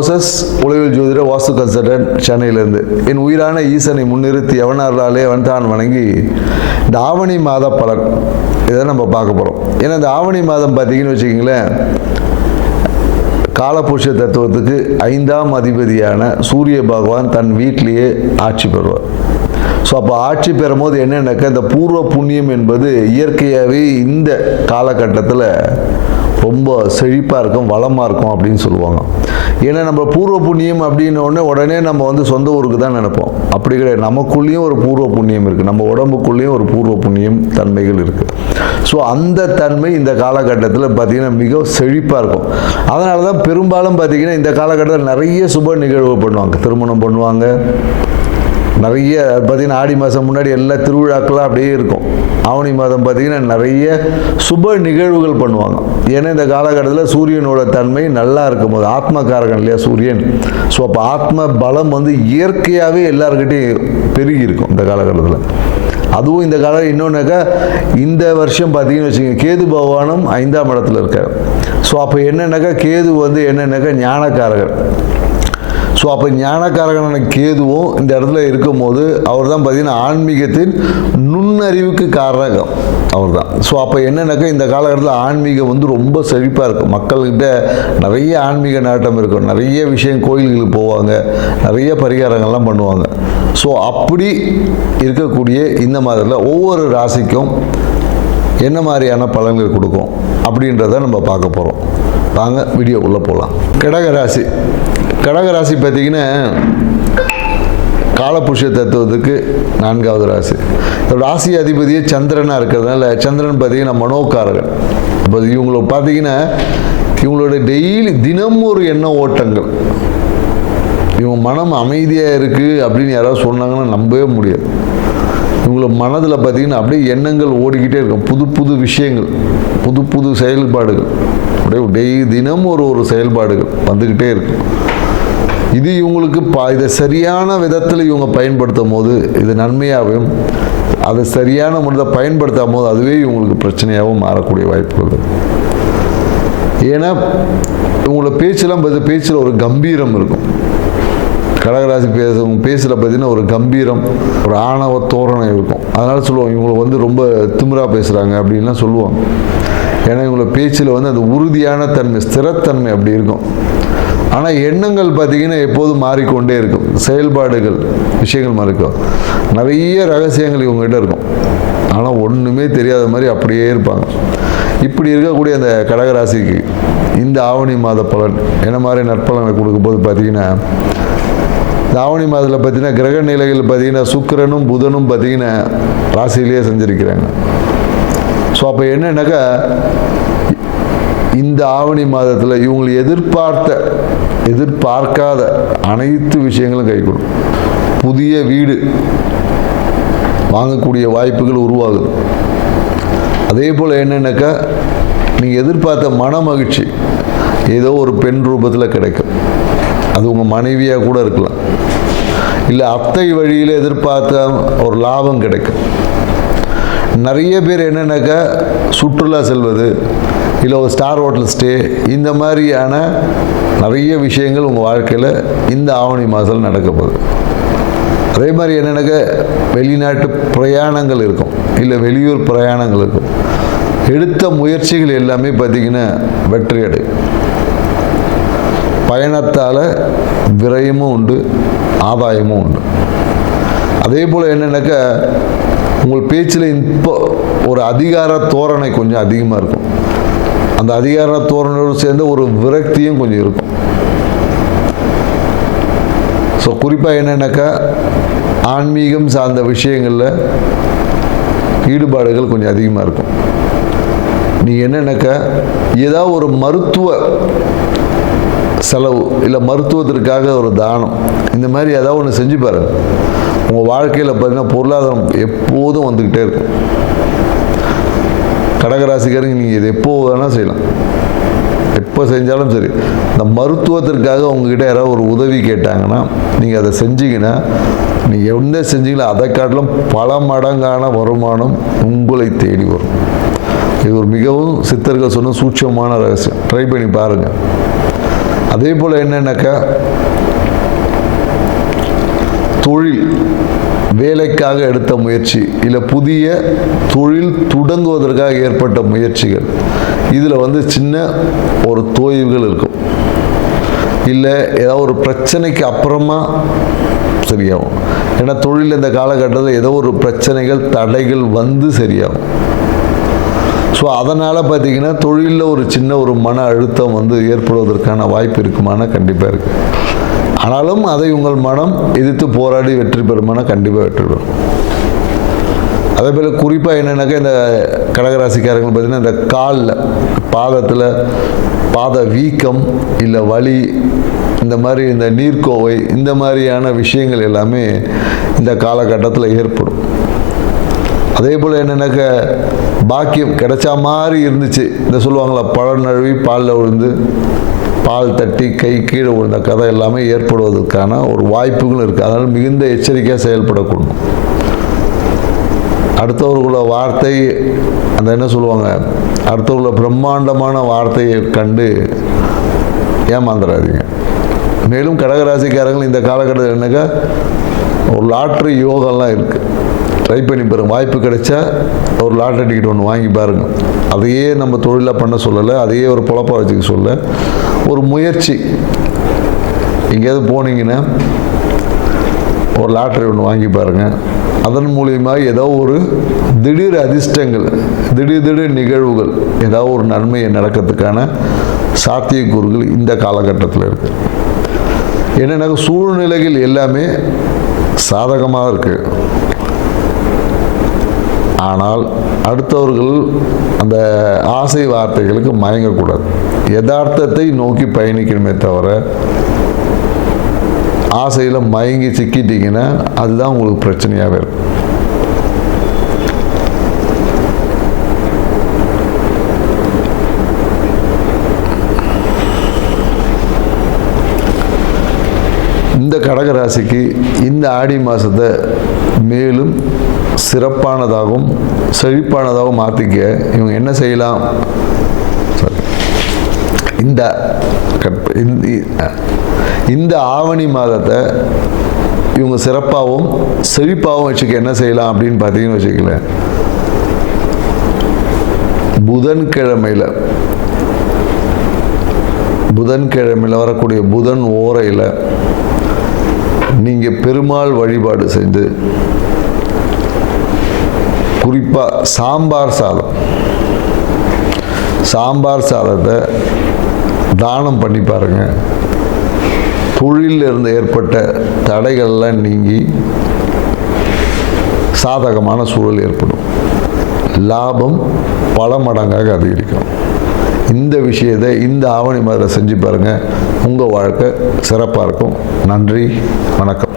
Moses, உளவியல் ஜோதிடர், வாஸ்து consultant, சென்னையிலேருந்து. என் உயிரான ஈசனை முன்னிறுத்தி எவனாலே அவன் தான் வணங்கி இந்த ஆவணி மாத பலன் இதை நம்ம பார்க்க போகிறோம். ஏன்னா இந்த ஆவணி மாதம் பார்த்தீங்கன்னு வச்சுக்கிங்களேன், காலபுருஷ தத்துவத்துக்கு 5ஆம் அதிபதியான சூரிய பகவான் தன் வீட்டிலேயே ஆட்சி பெறுவார். ஸோ அப்போ ஆட்சி பெறும் போது என்னென்னாக்கா, இந்த பூர்வ புண்ணியம் என்பது இயற்கையாகவே இந்த காலகட்டத்தில் ரொம்ப செழிப்பாக இருக்கும், வளமாக இருக்கும் அப்படின்னு சொல்லுவாங்க. ஏன்னா நம்ம பூர்வ புண்ணியம் அப்படின்ன உடனே நம்ம வந்து சொந்த ஊருக்கு தான் நினைப்போம். அப்படி கிடையாது. நமக்குள்ளேயும் ஒரு பூர்வ புண்ணியம் இருக்குது, நம்ம உடம்புக்குள்ளேயும் ஒரு பூர்வ புண்ணியம் தன்மைகள் இருக்குது. ஸோ அந்த தன்மை இந்த காலகட்டத்தில் பார்த்திங்கன்னா மிக செழிப்பாக இருக்கும். அதனால தான் பெரும்பாலும் பார்த்திங்கன்னா இந்த காலகட்டத்தில் நிறைய சுப நிகழ்வு பண்ணுவாங்க, திருமணம் பண்ணுவாங்க. நிறைய பார்த்திங்கன்னா ஆடி மாதம் முன்னாடி எல்லா திருவிழாக்கெல்லாம் அப்படியே இருக்கும். ஆவணி மாதம் பார்த்திங்கன்னா நிறைய சுப நிகழ்வுகள் பண்ணுவாங்க. ஏன்னா இந்த காலகட்டத்தில் சூரியனோட தன்மை நல்லா இருக்கும் போது, ஆத்மகாரகன் இல்லையா சூரியன். ஸோ அப்போ ஆத்ம பலம் வந்து இயற்கையாகவே எல்லாருக்கிட்டையும் பெருகி இருக்கும் இந்த காலகட்டத்தில். அதுவும் இந்த காலம் இன்னொன்றாக்கா, இந்த வருஷம் பார்த்தீங்கன்னு வச்சுக்கோங்க, கேது பகவானும் 5ஆம் இடத்துல இருக்கார். ஸோ அப்போ என்னென்னாக்கா, கேது வந்து என்னென்னாக்கா ஞானக்காரகர். ஸோ அப்போ ஞானக்காரகனான கேதுவும் இந்த இடத்துல இருக்கும் போது அவர் தான் பார்த்திங்கன்னா ஆன்மீகத்தின் நுண்ணறிவுக்கு காரகம் அவர் தான். ஸோ அப்போ என்னென்னாக்கா, இந்த காலகட்டத்தில் ஆன்மீகம் வந்து ரொம்ப செழிப்பாக இருக்கும். மக்கள்கிட்ட நிறைய ஆன்மீக நாட்டம் இருக்கும், நிறைய விஷயம் கோயில்களுக்கு போவாங்க, நிறைய பரிகாரங்கள்லாம் பண்ணுவாங்க. ஸோ அப்படி இருக்கக்கூடிய இந்த மாதத்தில் ஒவ்வொரு ராசிக்கும் என்ன மாதிரியான பலன்கள் கொடுக்கும் அப்படின்றத நம்ம பார்க்க போகிறோம். வாங்க வீடியோக்குள்ளே போகலாம். கடகராசி. கடகராசி பார்த்திங்கன்னா காலபுருஷ தத்துவத்துக்கு 4ஆவது ராசி. ராசி அதிபதியே சந்திரனாக இருக்கிறதுனால சந்திரன் பார்த்திங்கன்னா மனோகாரகன். இப்போ இவங்களை பார்த்திங்கன்னா இவங்களோட டெய்லி தினம் ஒரு எண்ண ஓட்டங்கள், இவங்க மனம் அமைதியாக இருக்குது அப்படின்னு யாராவது சொன்னாங்கன்னா நம்பவே முடியாது. இவங்கள மனதில் பார்த்திங்கன்னா அப்படியே எண்ணங்கள் ஓடிக்கிட்டே இருக்கும், புது புது விஷயங்கள், புது புது செயல்பாடுகள், அப்படியே தினம் ஒரு செயல்பாடுகள் வந்துக்கிட்டே இருக்கும். இது இவங்களுக்கு இதை சரியான விதத்தில் இவங்க பயன்படுத்தும் போது இது நன்மையாகவும், அதை சரியான முறையில் பயன்படுத்தும் போது அதுவே இவங்களுக்கு பிரச்சனையாகவும் மாறக்கூடிய வாய்ப்புகள். ஏன்னா இவங்களோட பேச்சில் ஒரு கம்பீரம் இருக்கும். கடகராசி பேசுகிற பார்த்தீங்கன்னா ஒரு கம்பீரம், ஒரு ஆணவ தோரணை இருக்கும். அதனால சொல்லுவாங்க இவங்களை வந்து ரொம்ப திமிரா பேசுகிறாங்க அப்படின்லாம் சொல்லுவாங்க. ஏன்னா இவங்களோட பேச்சில் வந்து அந்த உறுதியான தன்மை, ஸ்திரத்தன்மை அப்படி இருக்கும். ஆனால் எண்ணங்கள் பார்த்திங்கன்னா எப்போதும் மாறிக்கொண்டே இருக்கும், செயல்பாடுகள் விஷயங்கள் மாறிக்கும். நிறைய ரகசியங்கள் இவங்ககிட்ட இருக்கும், ஆனால் ஒன்றுமே தெரியாத மாதிரி அப்படியே இருப்பாங்க. இப்படி இருக்கக்கூடிய அந்த கடகராசிக்கு இந்த ஆவணி மாத பலன் என்ன மாதிரி நற்பலனை கொடுக்கும்போது பார்த்திங்கன்னா, இந்த ஆவணி மாதத்தில் பார்த்திங்கன்னா கிரக நிலைகள் பார்த்திங்கன்னா சுக்கிரனும் புதனும் பார்த்திங்கன்னா ராசியிலேயே செஞ்சுருக்கிறாங்க. ஸோ அப்போ என்னன்னாக்கா, இந்த ஆவணி மாதத்தில் இவங்களை எதிர்பார்க்காத அனைத்து விஷயங்களும் கை கொடுக்கும். புதிய வீடு வாங்கக்கூடிய வாய்ப்புகள் உருவாகுது. அதே போல் என்னன்னாக்கா, நீங்கள் எதிர்பார்த்த மன மகிழ்ச்சி ஏதோ ஒரு பெண் ரூபத்தில் கிடைக்கும். அது உங்கள் மனைவியாக கூட இருக்கலாம், இல்லை அத்தை வழியில் எதிர்பார்த்த ஒரு லாபம் கிடைக்கும். நிறைய பேர் என்னன்னாக்கா, சுற்றுலா செல்வது, இல்லை ஒரு ஸ்டார் ஹோட்டல் ஸ்டே, இந்த மாதிரியான நிறைய விஷயங்கள் உங்கள் வாழ்க்கையில் இந்த ஆவணி மாதத்தில் நடக்க போகுது. அதே மாதிரி என்னென்னாக்கா, வெளிநாட்டு பிரயாணங்கள் இருக்கும், இல்லை வெளியூர் பிரயாணங்கள் இருக்கும். எடுத்த முயற்சிகள் எல்லாமே பார்த்திங்கன்னா வெற்றி அடையும். பயணத்தால் விரயமும் உண்டு, ஆதாயமும் உண்டு. அதே போல் என்னென்னாக்கா, உங்கள் பேச்சில் இப்போ ஒரு அதிகார தோரணை கொஞ்சம் அதிகமாக இருக்கும். அந்த அதிகார தோரணையோடு சேர்ந்து ஒரு விரக்தியும் கொஞ்சம் இருக்கும். ஸோ குறிப்பாக என்னென்னாக்கா, ஆன்மீகம் சார்ந்த விஷயங்களில் ஈடுபாடுகள் கொஞ்சம் அதிகமாக இருக்கும். நீங்கள் என்னென்னாக்கா, ஏதாவது ஒரு மருத்துவ செலவு, இல்லை மருத்துவத்திற்காக ஒரு தானம், இந்த மாதிரி ஏதாவது ஒன்று செஞ்சு பாருங்கள். உங்கள் வாழ்க்கையில் பார்த்தீங்கன்னா பொருளாதாரம் எப்போதும் வந்துக்கிட்டே இருக்கும். கடகராசிக்காரங்க நீங்கள் இது எப்போ வேணால் செய்யலாம், எப்போ செஞ்சாலும் சரி. இந்த மருத்துவத்திற்காக உங்ககிட்ட யாராவது ஒரு உதவி கேட்டாங்கன்னா நீங்கள் அதை செஞ்சீங்கன்னா, நீங்கள் என்ன செஞ்சீங்களோ அதை காட்டிலும் பல மடங்கான வருமானம் உங்களை தேடி வரும். இது ஒரு மிகவும் சித்தர்கள் சொன்ன சூட்சமான ரகசியம். ட்ரை பண்ணி பாருங்கள். அதே போல் என்னென்னாக்கா தொழில் வேலைக்காக எடுத்த முயற்சி இல்லை புதிய தொழில் தொடங்குவதற்காக ஏற்பட்ட முயற்சிகள் இதில் சின்ன ஒரு தோய்வுகள் இருக்கும். இல்லை ஏதாவது ஒரு பிரச்சனைக்கு அப்புறமா சரியாகும். ஏன்னா தொழில் இந்த காலகட்டத்தில் ஏதோ ஒரு பிரச்சனைகள் தடைகள் சரியாகும். ஸோ அதனால் பார்த்திங்கன்னா தொழிலில் ஒரு சின்ன ஒரு மன அழுத்தம் ஏற்படுவதற்கான வாய்ப்பு இருக்குமானா கண்டிப்பாக இருக்குது. ஆனாலும் அதை உங்கள் மனம் எதிர்த்து போராடி வெற்றி பெறுமானா கண்டிப்பாக வெற்றி பெறும். அதே போல் குறிப்பாக என்னென்னாக்கா இந்த கடகராசிக்காரர்கள் பார்த்திங்கன்னா இந்த காலில் பாதத்தில் பாத வீக்கம் இல்லை வலி இந்த மாதிரி இந்த நீர்க்கோவை இந்த மாதிரியான விஷயங்கள் எல்லாமே இந்த காலகட்டத்தில் ஏற்படும். அதே போல் என்னென்னாக்கா பாக்கியம் கிடைச்சா மாதிரி இருந்துச்சு, இந்த சொல்லுவாங்களா பழம் நழுவி பாலில் விழுந்து பால் தட்டி கை கீழே விழுந்த கதை எல்லாமே ஏற்படுவதற்கான ஒரு வாய்ப்புகளும் இருக்குது. அதனால் மிகுந்த எச்சரிக்கையாக செயல்படக்கூடும். அடுத்தவர்களோட வார்த்தை அந்த என்ன சொல்லுவாங்க, அடுத்தவர்களோட பிரம்மாண்டமான வார்த்தையை கண்டு ஏமாந்துடாதீங்க. மேலும் கடகராசிக்காரங்கள் இந்த காலகட்டத்தில் என்னக்கா ஒரு லாட்ரி யோகம்லாம் இருக்குது, ட்ரை பண்ணி பாருங்கள். வாய்ப்பு கிடைச்சா ஒரு லாட்ரி டிக்கெட் ஒன்று வாங்கி பாருங்கள். அதையே நம்ம தொழிலாக பண்ண சொல்லலை, அதையே ஒரு பொழப்பாக வச்சுக்க சொல்ல, ஒரு முயற்சி. எங்கேயாவது போனீங்கன்னா ஒரு லாட்ரி ஒன்று வாங்கி பாருங்கள். அதன் மூலியமாக ஏதோ ஒரு திடீர் அதிர்ஷ்டங்கள், திடீர் நிகழ்வுகள், ஏதாவது ஒரு நன்மையை நடக்கிறதுக்கான சாத்தியக்கூறுகள் இந்த காலகட்டத்தில் இருக்குது. என்னென்னா சூழ்நிலைகள் எல்லாமே சாதகமாக இருக்குது. ஆனால் அடுத்தவர்கள் அந்த ஆசை வார்த்தைகளுக்கு மயங்கக்கூடாது. யதார்த்தத்தை நோக்கி பயணிக்கணுமே தவிர ஆசையில் மயங்கி சிக்கிட்டீங்கன்னா அதுதான் உங்களுக்கு பிரச்சனையாகவே இருக்கும். இந்த கடகராசிக்கு இந்த ஆடி மாதத்தை மேலும் சிறப்பானதாகவும் செழிப்பானதாகவும் மாற்றிக்க இவங்க என்ன செய்யலாம்? இந்த ஆவணி மாதத்தை இவங்க சிறப்பாகவும் செழிப்பாகவும் வச்சுக்க என்ன செய்யலாம் அப்படின்னு பார்த்தீங்கன்னு வச்சுக்கல, புதன்கிழமையில் வரக்கூடிய புதன் ஓரையில் நீங்கள் பெருமாள் வழிபாடு செஞ்சு குறிப்பாக சாம்பார் சாதத்தை தானம் பண்ணி பாருங்கள். தொழிலில் இருந்து ஏற்பட்ட தடைகள்லாம் நீங்கி சாதகமான சூழல் ஏற்படும். லாபம் பல மடங்காக அதிகரிக்கும். இந்த விஷயத்தை இந்த ஆவணி மாதத்தில் செஞ்சு பாருங்கள். உங்கள் வாழ்க்கை சிறப்பாக இருக்கும். நன்றி, வணக்கம்.